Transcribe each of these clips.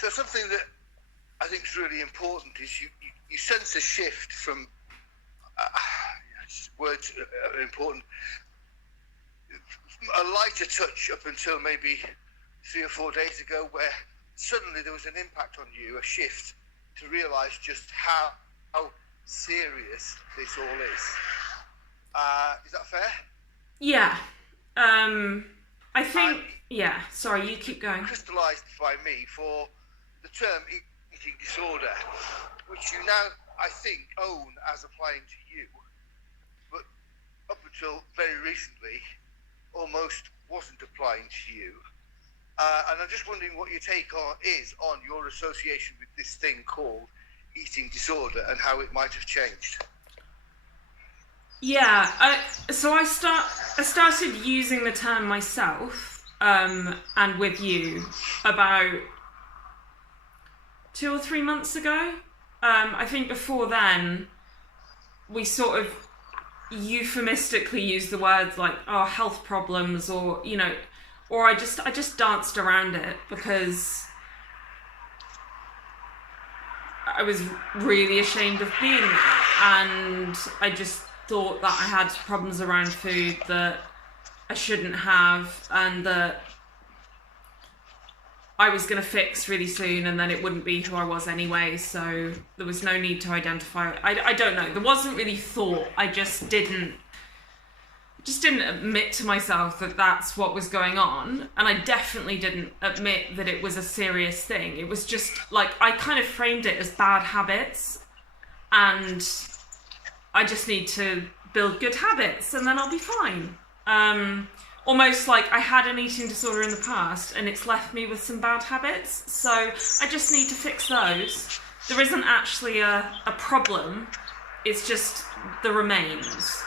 So something that I think is really important is you sense a shift from words are important. A lighter touch up until maybe 3 or 4 days ago, where suddenly there was an impact on you, a shift to realise just how serious this all is. Is that fair? Yeah. I think, yeah, sorry, you keep going. Crystallised by me for the term eating disorder, which you now, I think, own as applying to you, but up until very recently, almost wasn't applying to you. And I'm just wondering what your take is on your association with this thing called eating disorder and how it might have changed. Yeah, so I started using the term myself, and with you about 2 or 3 months ago. I think before then, we sort of euphemistically used the words like, oh, health problems, or, you know, or I just danced around it because I was really ashamed of being that, and I just thought that I had problems around food that I shouldn't have, and that I was going to fix really soon, and then it wouldn't be who I was anyway, so there was no need to identify. I don't know, there wasn't really thought. I just didn't admit to myself that that's what was going on, and I definitely didn't admit that it was a serious thing. It was just like, I kind of framed it as bad habits, and I just need to build good habits and then I'll be fine. Almost like I had an eating disorder in the past and it's left me with some bad habits, so I just need to fix those. There isn't actually a problem, it's just the remains.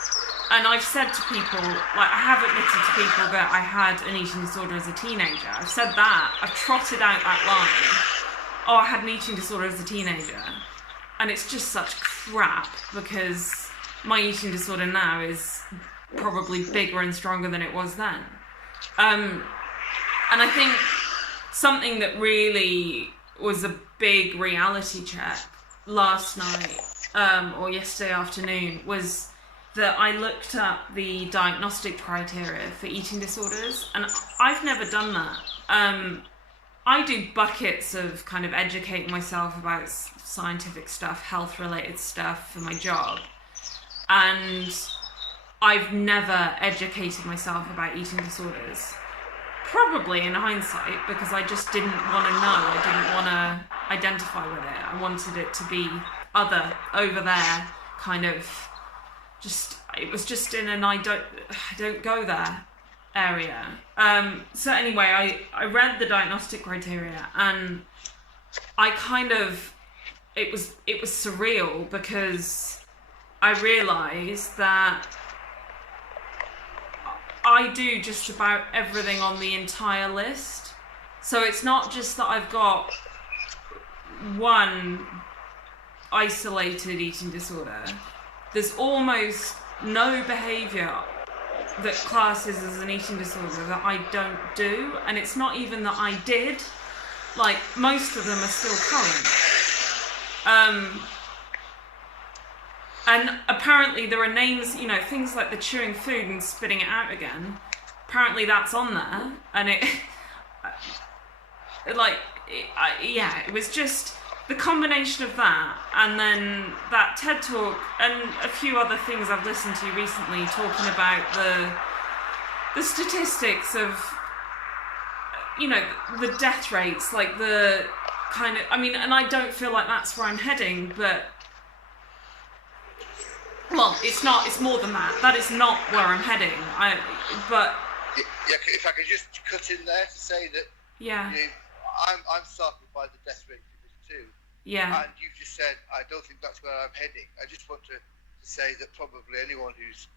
And I've said to people, like, I have admitted to people that I had an eating disorder as a teenager. I've said that, I've trotted out that line. Oh, I had an eating disorder as a teenager. And it's just such crap, because my eating disorder now is probably bigger and stronger than it was then. And I think something that really was a big reality check last night, or yesterday afternoon, was that I looked up the diagnostic criteria for eating disorders, and I've never done that. I do buckets of kind of educating myself about scientific stuff, health-related stuff for my job, and I've never educated myself about eating disorders. Probably in hindsight, because I just didn't want to know, I didn't want to identify with it. I wanted it to be other, over there, kind of, just, it was just in an I don't go there area. So anyway, I read the diagnostic criteria, and I kind of, it was surreal, because I realised that I do just about everything on the entire list. So it's not just that I've got one isolated eating disorder. There's almost no behaviour that classes as an eating disorder that I don't do, and it's not even that I did. Like, most of them are still current. And apparently there are names, you know, things like the chewing food and spitting it out again. Apparently that's on there, and it was just the combination of that, and then that TED Talk and a few other things I've listened to recently talking about the statistics of, you know, the death rates, like the kind of, I mean, and I don't feel like that's where I'm heading, but, well, it's not, it's more than that. That is not where I'm heading. But... Yeah, if I could just cut in there to say that, yeah, you know, I'm startled by the death rate too. Yeah. And you just said, I don't think that's where I'm heading. I just want to say that probably anyone who's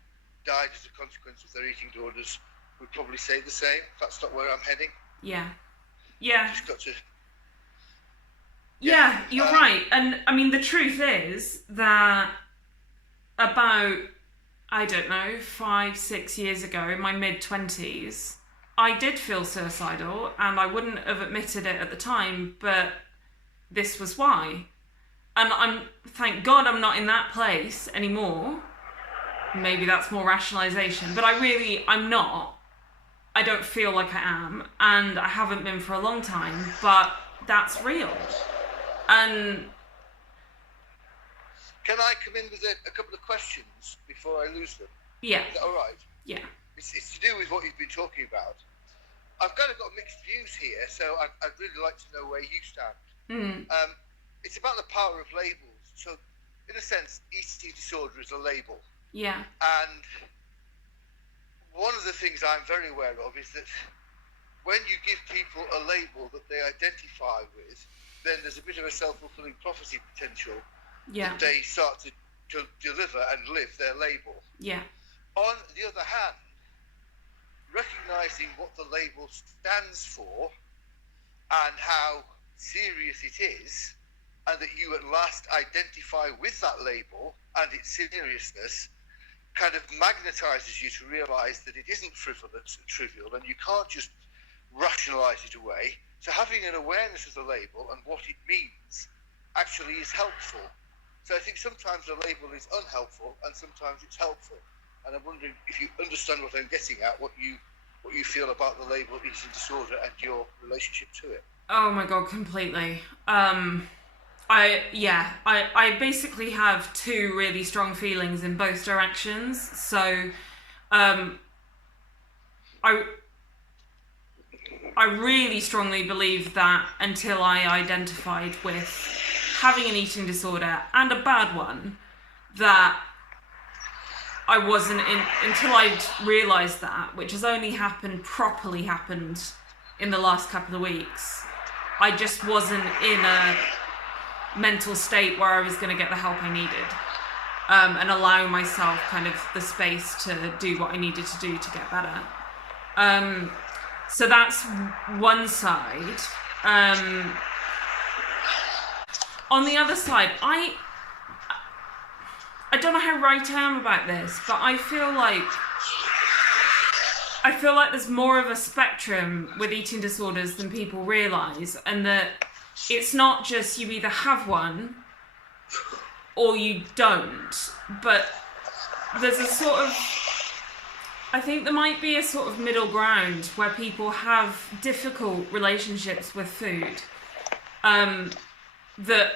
died as a consequence of their eating disorders would probably say the same. That's not where I'm heading. Yeah. Yeah. Just got to... Yeah, you're right. And I mean, the truth is that about, I don't know, 5-6 years ago, in my mid-20s, I did feel suicidal, and I wouldn't have admitted it at the time, but this was why. And thank God I'm not in that place anymore. Maybe that's more rationalization, but I'm not. I don't feel like I am, and I haven't been for a long time, but that's real. And can I come in with a couple of questions before I lose them? Yeah. Is that all right? Yeah. It's to do with what you've been talking about. I've kind of got mixed views here, so I'd really like to know where you stand. It's about the power of labels. So, in a sense, eating disorder is a label. Yeah. And one of the things I'm very aware of is that when you give people a label that they identify with, then there's a bit of a self-fulfilling prophecy potential that they start to deliver and live their label. Yeah. On the other hand, recognizing what the label stands for and how serious it is, and that you at last identify with that label and its seriousness, kind of magnetizes you to realize that it isn't frivolous and trivial, and you can't just rationalize it away. So having an awareness of the label and what it means actually is helpful. So I think sometimes the label is unhelpful and sometimes it's helpful. And I'm wondering if you understand what I'm getting at, what you feel about the label eating disorder and your relationship to it. Oh my God, completely. I basically have two really strong feelings in both directions. So, I really strongly believe that until I identified with having an eating disorder, and a bad one, that I wasn't in, until I'd realised that, which has only properly happened in the last couple of weeks. I just wasn't in a mental state where I was going to get the help I needed, and allowing myself kind of the space to do what I needed to do to get better. So that's one side. On the other side, I don't know how right I am about this, but I feel like there's more of a spectrum with eating disorders than people realise, and that it's not just you either have one or you don't, but there's a sort of, I think there might be a sort of middle ground where people have difficult relationships with food that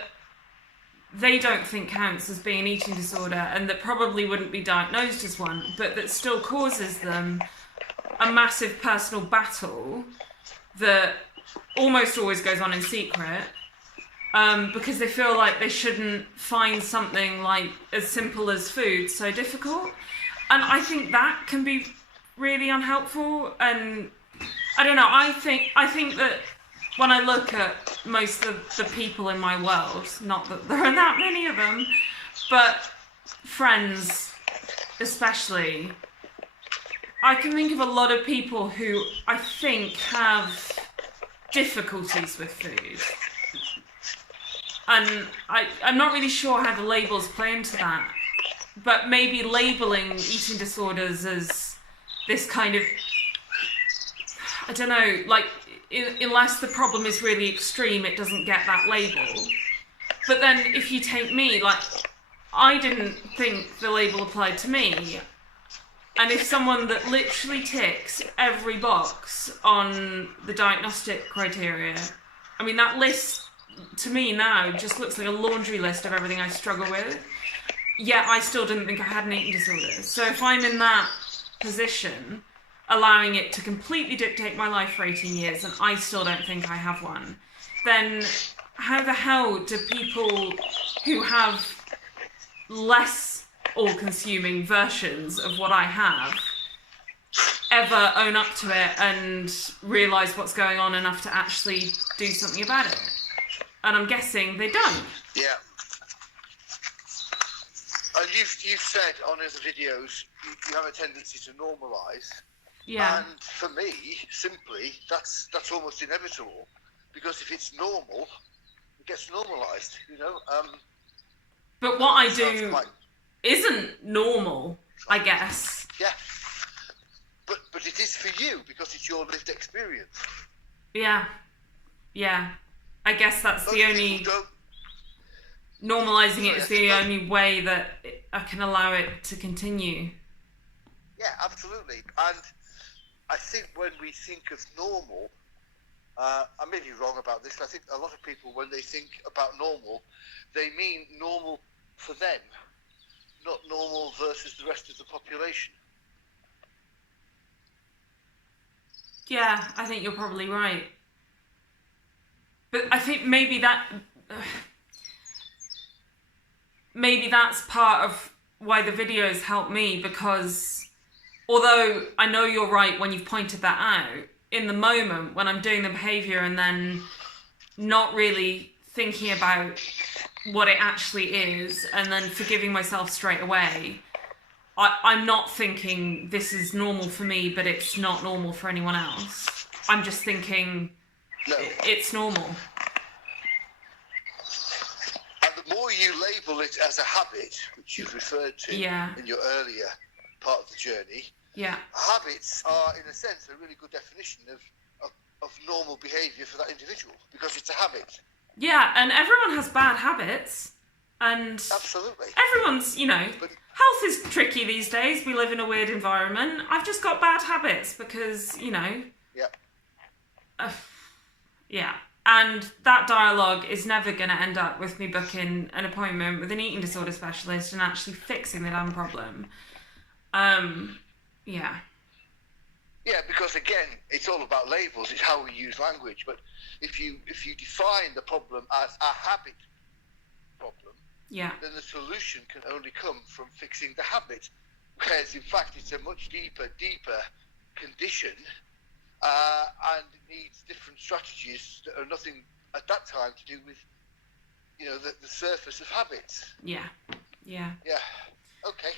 they don't think counts as being an eating disorder, and that probably wouldn't be diagnosed as one, but that still causes them a massive personal battle that almost always goes on in secret, because they feel like they shouldn't find something like as simple as food so difficult. And I think that can be really unhelpful. And I don't know, I think that when I look at most of the people in my world, not that there are that many of them, but friends especially, I can think of a lot of people who I think have difficulties with food. And I'm not really sure how the labels play into that, but maybe labelling eating disorders as this kind of, I don't know, like, unless the problem is really extreme, it doesn't get that label. But then if you take me, like, I didn't think the label applied to me. And if someone that literally ticks every box on the diagnostic criteria, I mean, that list to me now just looks like a laundry list of everything I struggle with. Yet I still didn't think I had an eating disorder. So if I'm in that position, allowing it to completely dictate my life for 18 years, and I still don't think I have one, then how the hell do people who have less all-consuming versions of what I have ever own up to it and realise what's going on enough to actually do something about it? And I'm guessing they don't. Yeah. And you've said on other videos you have a tendency to normalise. Yeah. And for me, simply, that's almost inevitable, because if it's normal, it gets normalised, you know. But what I do isn't normal, I guess. Yeah. But it is for you, because it's your lived experience. Yeah. Yeah. I guess that's the Most only... people don't. Normalising it is Sorry, the I only way that I can allow it to continue. Yeah, absolutely. And I think when we think of normal, I may be wrong about this, but I think a lot of people, when they think about normal, they mean normal for them, not normal versus the rest of the population. Yeah, I think you're probably right. But I think maybe that's part of why the videos help me, because although I know you're right when you've pointed that out, in the moment when I'm doing the behaviour and then not really thinking about what it actually is and then forgiving myself straight away, I'm not thinking this is normal for me, but it's not normal for anyone else. I'm just thinking it's normal. And the more you label it as a habit, which you've referred to in your earlier part of the journey, habits are, in a sense, a really good definition of normal behaviour for that individual, because it's a habit. Yeah, and everyone has bad habits. And absolutely, everyone's, health is tricky these days. We live in a weird environment. I've just got bad habits because, yeah. And that dialogue is never going to end up with me booking an appointment with an eating disorder specialist and actually fixing the damn problem. Yeah. Yeah, because again, it's all about labels. It's how we use language. But if you define the problem as a habit problem, then the solution can only come from fixing the habit. Whereas in fact, it's a much deeper condition, and it needs different strategies that are nothing at that time to do with, the surface of habits. Yeah. Okay.